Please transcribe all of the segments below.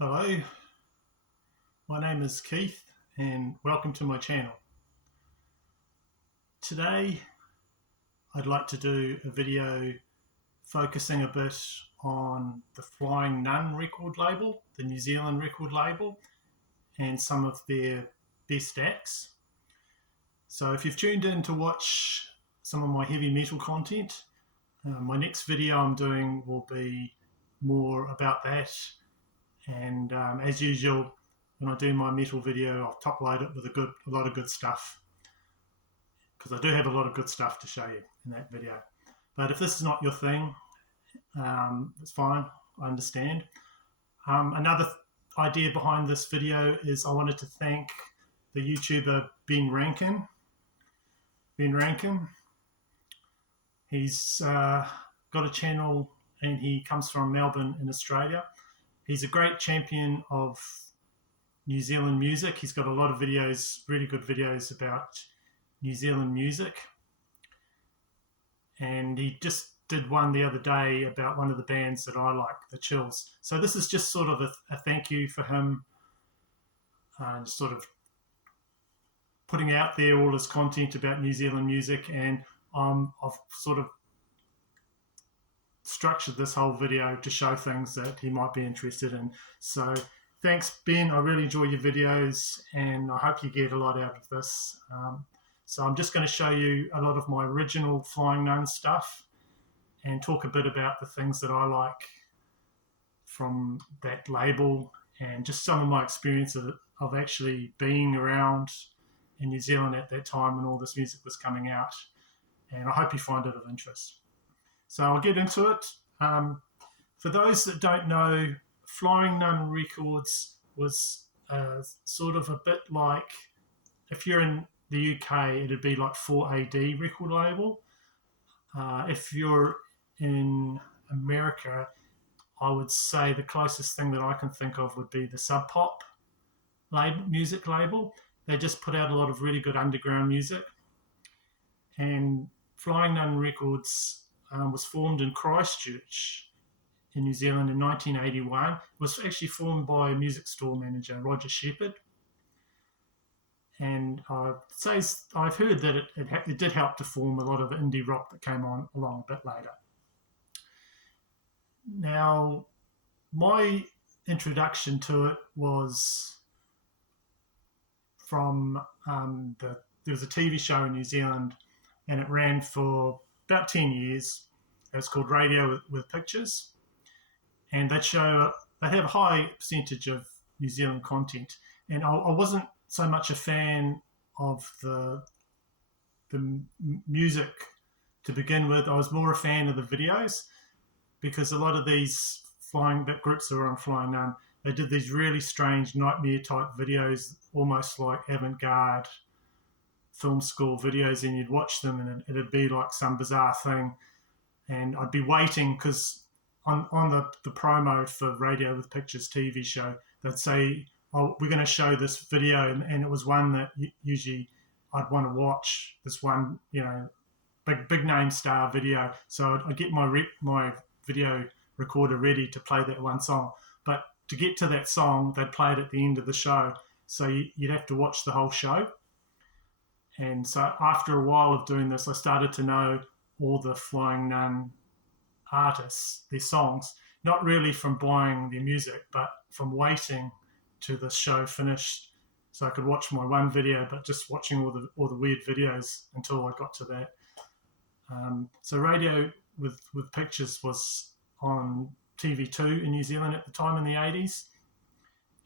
Hello, my name is Keith and welcome to my channel. Today I'd like to do a video focusing a bit on the Flying Nun record label, the New Zealand record label, and some of their best acts. So if you've tuned in to watch some of my heavy metal content, my next video I'm doing will be more about that. And as usual, when I do my metal video, I'll top load it with a lot of good stuff, because I do have a lot of good stuff to show you in that video. But if this is not your thing, it's fine, I understand. Another idea behind this video is I wanted to thank the YouTuber Ben Rankin. He's got a channel and he comes from Melbourne in Australia. He's a great champion of New Zealand music. He's got a lot of videos, really good videos about New Zealand music. And he just did one the other day about one of the bands that I like, the Chills. So this is just sort of a thank you for him, sort of putting out there all his content about New Zealand music. And I've sort of structured this whole video to show things that he might be interested in. So thanks, Ben. I really enjoy your videos and I hope you get a lot out of this. So I'm just going to show you a lot of my original Flying Nun stuff and talk a bit about the things that I like from that label and just some of my experience of actually being around in New Zealand at that time when all this music was coming out. And I hope you find it of interest. So I'll get into it. For those that don't know, Flying Nun Records was sort of a bit like, if you're in the UK, it'd be like 4AD record label. If you're in America, I would say the closest thing that I can think of would be the Sub Pop music label. They just put out a lot of really good underground music. And Flying Nun Records was formed in Christchurch in New Zealand in 1981. It was actually formed by a music store manager, Roger Shepherd. And I've heard that it did help to form a lot of indie rock that came along a bit later. Now, my introduction to it was from there was a TV show in New Zealand and it ran for about 10 years. It was called Radio with Pictures. And they'd have a high percentage of New Zealand content. And I wasn't so much a fan of the music to begin with. I was more a fan of the videos, because a lot of these groups that were on Flying Nun, they did these really strange nightmare type videos, almost like avant-garde film school videos, and you'd watch them and it'd be like some bizarre thing. And I'd be waiting, because on the promo for Radio with Pictures TV show, they'd say, oh, we're going to show this video, and it was one that usually I'd want to watch, this one, big name star video. So I'd get my video recorder ready to play that one song. But to get to that song, they'd play it at the end of the show. So you'd have to watch the whole show. And so after a while of doing this, I started to know all the Flying Nun artists, their songs, not really from buying their music, but from waiting to the show finished so I could watch my one video, but just watching all the weird videos until I got to that. So Radio with Pictures was on TV2 in New Zealand at the time in the 80s.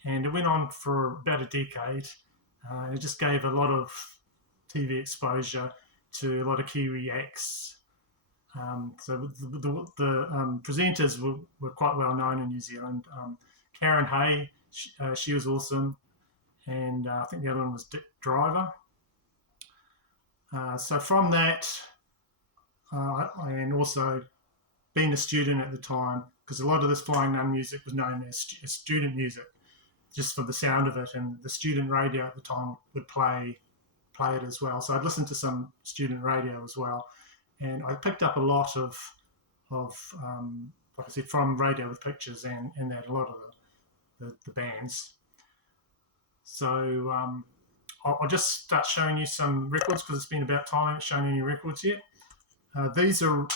And it went on for about a decade. It just gave a lot of TV exposure to a lot of Kiwi acts. So the presenters were quite well known in New Zealand. Karen Hay, she was awesome. And I think the other one was Dick Driver. So from that, and also being a student at the time, because a lot of this Flying Nun music was known as student music, just for the sound of it, and the student radio at the time would play it as well. So I'd listen to some student radio as well, and I picked up a lot of like I said, from Radio with Pictures and that a lot of the bands. So I'll just start showing you some records because it's been about time I haven't shown any records yet. These are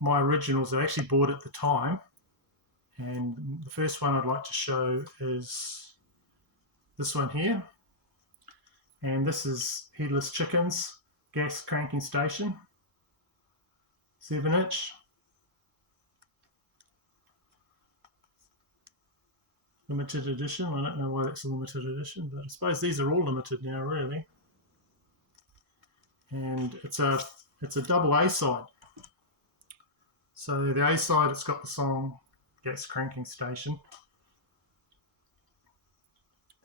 my originals that I actually bought at the time. And the first one I'd like to show is this one here. And this is Headless Chicken's gas cranking station, 7-inch. Limited edition. I don't know why that's a limited edition, but I suppose these are all limited now, really. And it's a double A side. So the A side, it's got the song Gas Cranking Station,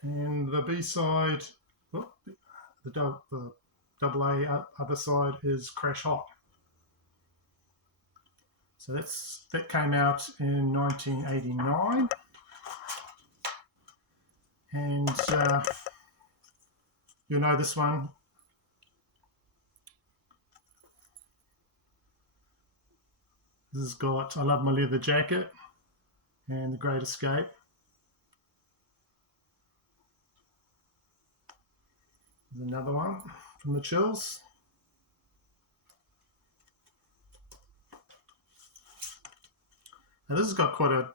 and the B side, the double A other side is Crash Hot. So that came out in 1989. And you'll know this one. This has got I Love My Leather Jacket and The Great Escape. There's another one from the Chills. Now this has got quite a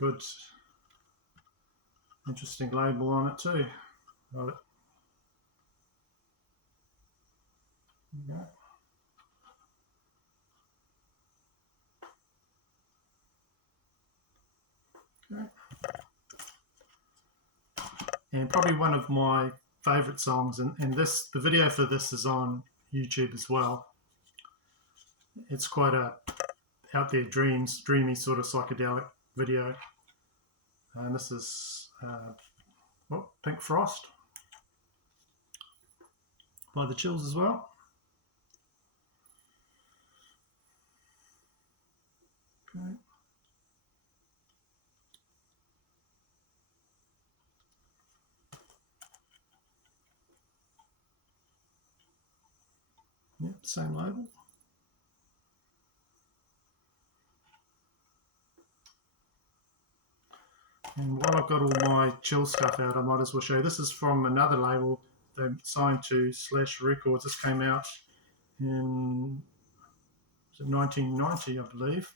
good, interesting label on it too. Got it. There you go. Okay. And probably one of my favourite songs, and the video for this is on YouTube as well. It's quite a out there dreamy sort of psychedelic video. And this is Pink Frost by the Chills as well. Okay. Yep, same label. And while I've got all my Chill stuff out, I might as well show you. This is from another label they signed to Slash Records. This came out in 1990, I believe.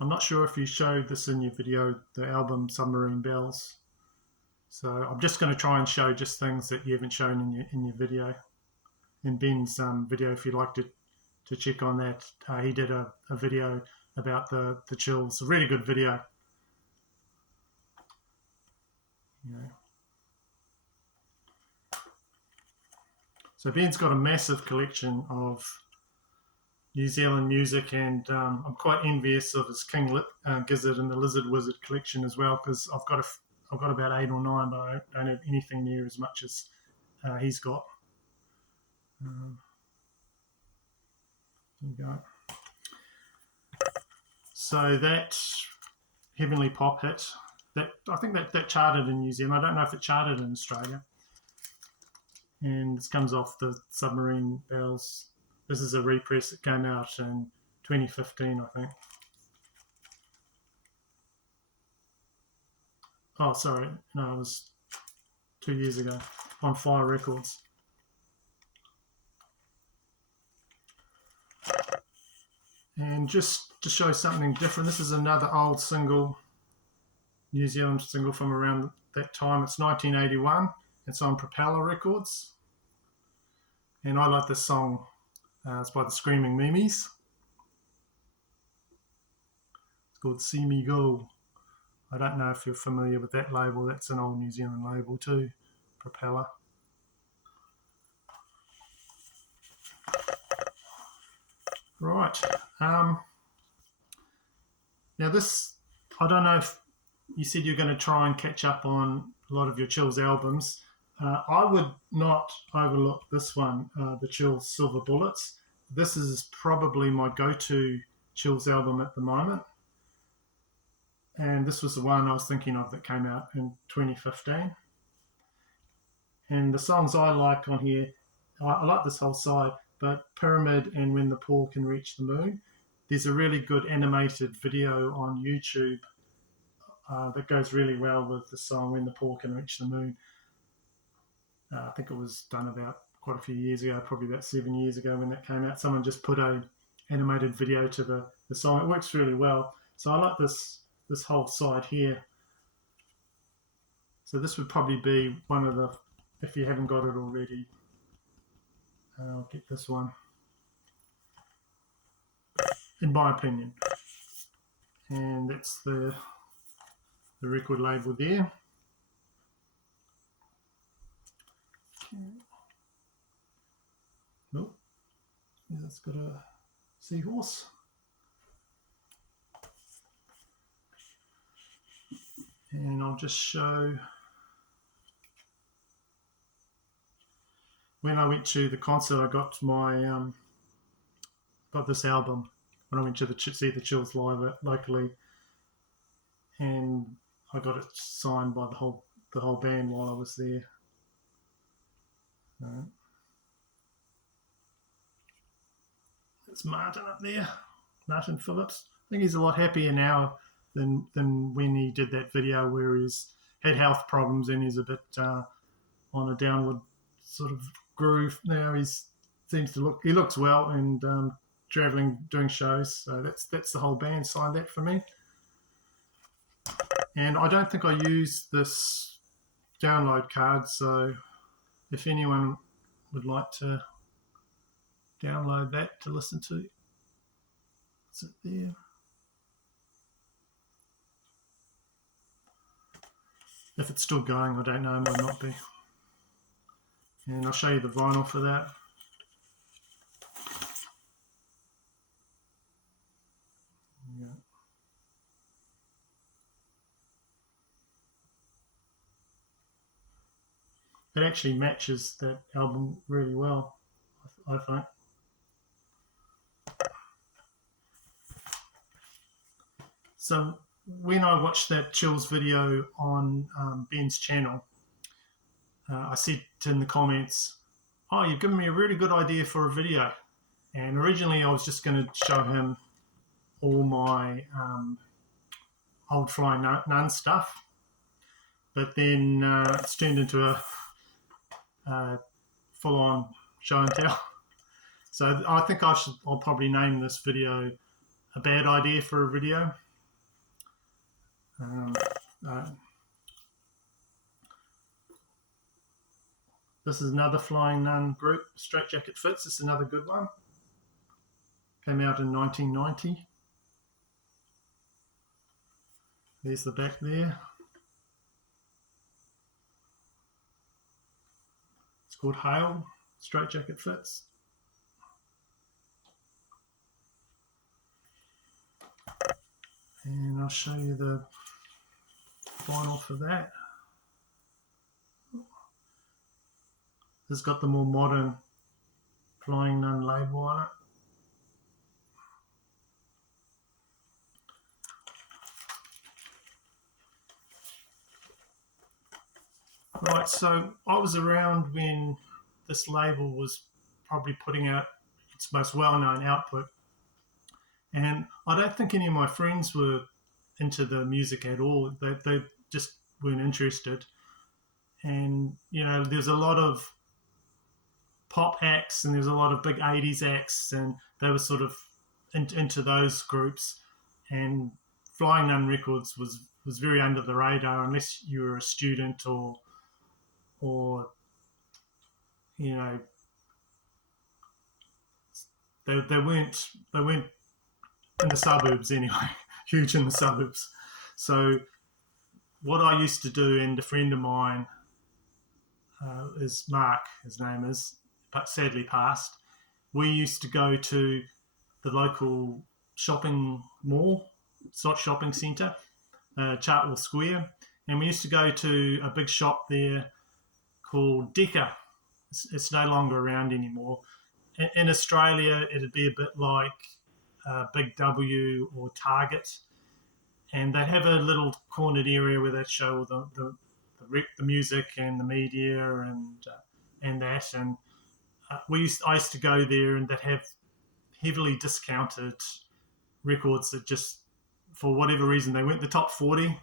I'm not sure if you showed this in your video, the album Submarine Bells. So I'm just going to try and show just things that you haven't shown in your video. In Ben's video, if you'd like to check on that, he did a video about the Chills. A really good video. Yeah. So Ben's got a massive collection of New Zealand music, and I'm quite envious of his King Gizzard and the Lizard Wizard collection as well, because I've got about 8 or 9, but I don't have anything near as much as he's got. There you go. So that Heavenly Pop hit, I think that charted in New Zealand. I don't know if it charted in Australia. And this comes off the Submarine Bells. This is a repress that came out in 2015, I think. Oh, sorry. No, it was 2 years ago on Fire Records. And just to show something different, this is another old single, New Zealand single from around that time. It's 1981. It's on Propeller Records. And I like this song. It's by the Screaming Memes. It's called See Me Go. I don't know if you're familiar with that label. That's an old New Zealand label too, Propeller. Right. Now this, I don't know if you said you're going to try and catch up on a lot of your Chills albums. I would not overlook this one, the Chills Silver Bullets. This is probably my go-to Chills album at the moment. And this was the one I was thinking of that came out in 2015. And the songs I like on here, I like this whole side, but Pyramid and When the Poor Can Reach the Moon. there's a really good animated video on YouTube that goes really well with the song When the Poor Can Reach the Moon. I think it was done about quite a few years ago, probably about 7 years ago when that came out. Someone just put a animated video to the song. It works really well. So I like this whole side here. So this would probably be one of the, if you haven't got it already, I'll get this one, in my opinion. And that's the record label there. Nope, yeah, it's got a seahorse. And I'll just show, when I went to the concert, I got my got this album when I went to see the Chills live locally, and I got it signed by the whole band while I was there. It's Martin up there, Martin Phillips. I think he's a lot happier now than when he did that video where he's had health problems and he's a bit on a downward sort of groove. Now he looks well and traveling, doing shows. So that's the whole band signed that for me. And I don't think I use this download card, so if anyone would like to download that to listen to, is it there? If it's still going, I don't know, it might not be. And I'll show you the vinyl for that. Yeah. It actually matches that album really well, I think. So when I watched that Chills video on Ben's channel, I said in the comments, "Oh, you've given me a really good idea for a video." And originally I was just going to show him all my old Flying Nun stuff, but then it's turned into a full-on show and tell. So I think I'll probably name this video "A Bad Idea for a Video." This is another Flying Nun group, Straight Jacket Fits. It's another good one. Came out in 1990. There's the back there. It's called Hail, Straight Jacket Fits. And I'll show you the vinyl for that. This has got the more modern Flying Nun label on it. Right, so I was around when this label was probably putting out its most well-known output, and I don't think any of my friends were into the music at all. They just weren't interested. And, you know, there's a lot of pop acts and there's a lot of big 80s acts, and they were sort of into those groups. And Flying Nun Records was very under the radar unless you were a student or you know, they weren't in the suburbs anyway, huge in the suburbs. So what I used to do, and a friend of mine is Mark, his name is, but sadly passed, we used to go to the local shopping mall, shopping centre, Chartwell Square, and we used to go to a big shop there called Decca. It's no longer around anymore. In Australia, it'd be a bit like Big W or Target, and they'd have a little cornered area where they'd show the music and the media and that. And I used to go there, and they'd have heavily discounted records that just, for whatever reason, they weren't the top 40.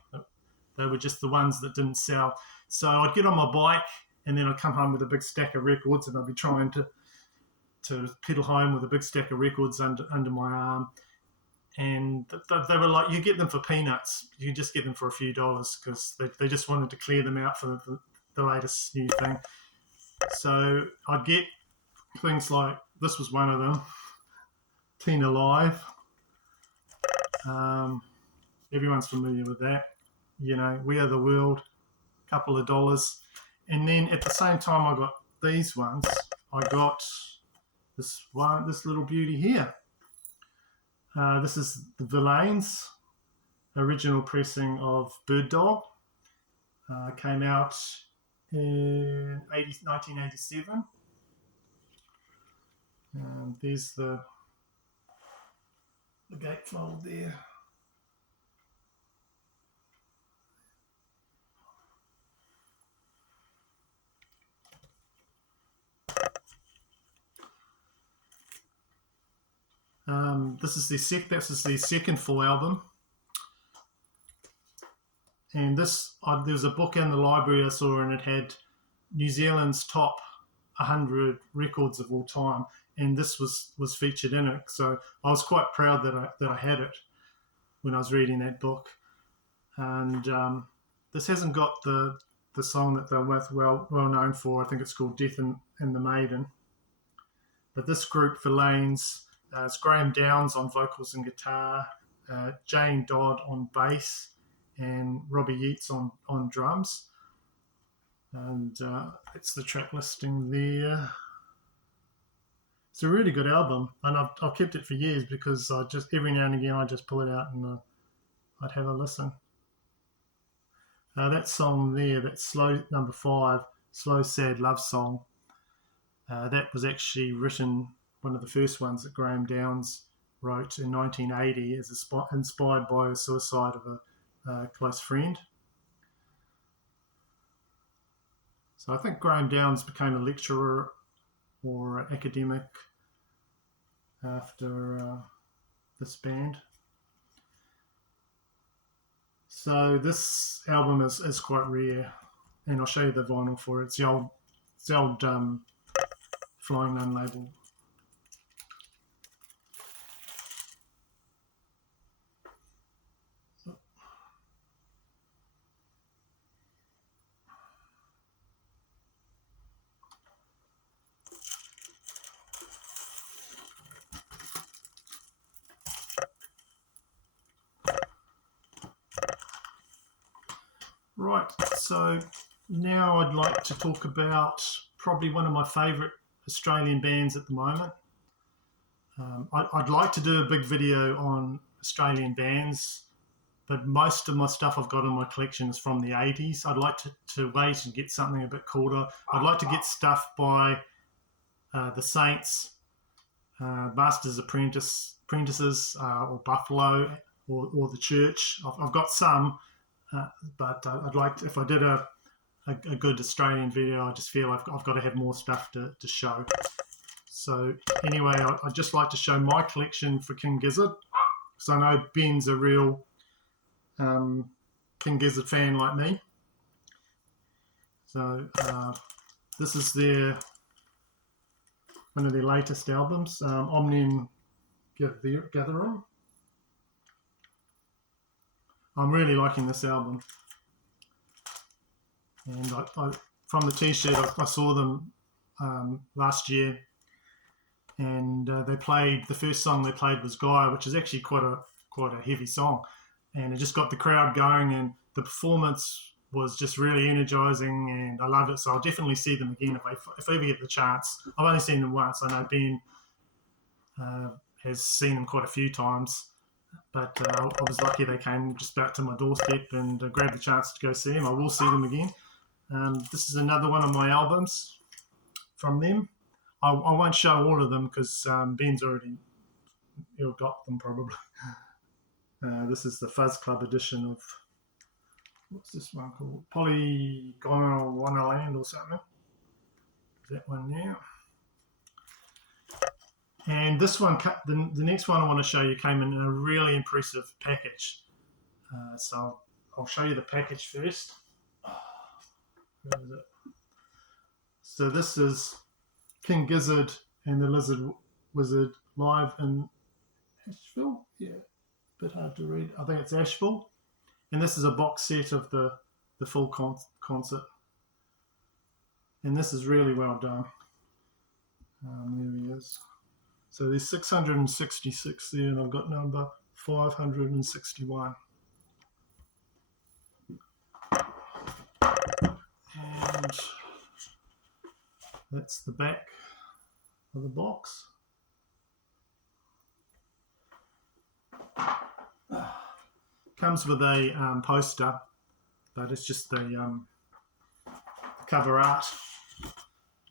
They were just the ones that didn't sell. So I'd get on my bike and then I'd come home with a big stack of records, and I'd be trying to pedal home with a big stack of records under my arm. And they were like, you get them for peanuts. You just get them for a few dollars because they just wanted to clear them out for the latest new thing. So I'd get things like, this was one of them, Tina Live. Everyone's familiar with that. You know, We Are the World, a couple of dollars. And then at the same time I got these ones, I got this little beauty here. This is the Verlaine's original pressing of Bird Dog. Came out in 1987. And there's the gatefold there. This is their second full album. And there was a book in the library I saw, and it had New Zealand's top 100 records of all time, and this was featured in it. So I was quite proud that I had it when I was reading that book. And this hasn't got the song that they're well known for. I think it's called Death and the Maiden. But this group, Verlaine's, it's Graham Downs on vocals and guitar, Jane Dodd on bass, and Robbie Yeats on drums. And it's the track listing there. It's a really good album, and I've kept it for years because I just, every now and again, I just pull it out and I'd have a listen. That song there, that slow number 5, Slow Sad Love Song, that was actually written, one of the first ones that Graham Downs wrote in 1980, as inspired by the suicide of a close friend. So I think Graham Downs became a lecturer or an academic after this band. So this album is quite rare, and I'll show you the vinyl for it. It's the old Flying Nun label. Right, so now I'd like to talk about probably one of my favourite Australian bands at the moment. I'd like to do a big video on Australian bands, but most of my stuff I've got in my collection is from the 80s. I'd like to wait and get something a bit cooler. I'd like to get stuff by the Saints, Masters Apprentices, or Buffalo, or the Church. I've got some. But I'd like to, if I did a good Australian video, I just feel I've got to have more stuff to show. So anyway, I'd just like to show my collection for King Gizzard, because I know Ben's a real King Gizzard fan like me. So this is one of their latest albums, Omnium Gatherum. I'm really liking this album, and I from the T-shirt, I saw them last year, and the first song they played was Gaia, which is actually quite a heavy song, and it just got the crowd going, and the performance was just really energizing, and I loved it. So I'll definitely see them again if I ever get the chance. I've only seen them once. I know Ben has seen them quite a few times. But I was lucky they came just back to my doorstep and grabbed the chance to go see them. I will see them again. This is another one of my albums from them. I won't show all of them because Ben's already got them probably. This is the Fuzz Club edition of, what's this one called? Polygonal Wonderland or something. Is that one now? And this one, the next one I want to show you came in a really impressive package. So I'll show you the package first. Where is it? So this is King Gizzard and the Lizard Wizard live in Asheville. Yeah, a bit hard to read. I think it's Asheville. And this is a box set of the full concert. And this is really well done. There he is. So there's 666 there, and I've got number 561. And that's the back of the box. Comes with a poster, but it's just the cover art.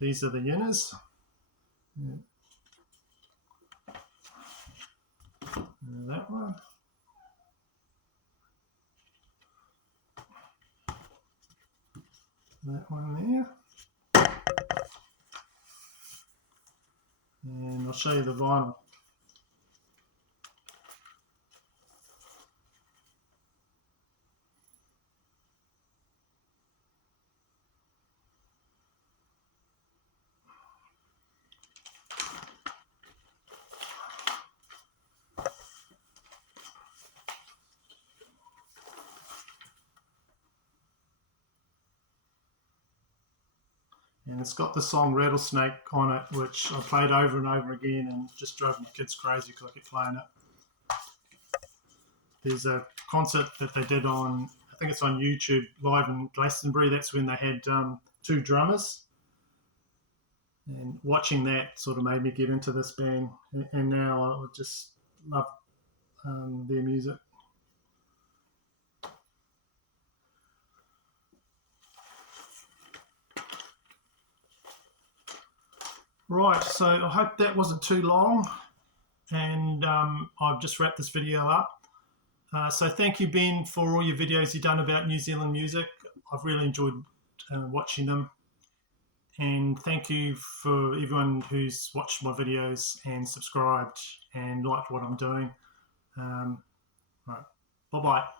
These are the winners. Yeah. That one. That one there. And I'll show you the vinyl. And it's got the song Rattlesnake on it, which I played over and over again and just drove my kids crazy because I kept playing it. There's a concert that they did on, I think it's on YouTube, live in Glastonbury. That's when they had 2 drummers. And watching that sort of made me get into this band. And now I just love their music. Right, so I hope that wasn't too long, and I've just wrapped this video up. So thank you, Ben, for all your videos you've done about New Zealand music. I've really enjoyed watching them. And thank you for everyone who's watched my videos and subscribed and liked what I'm doing. Right, bye-bye.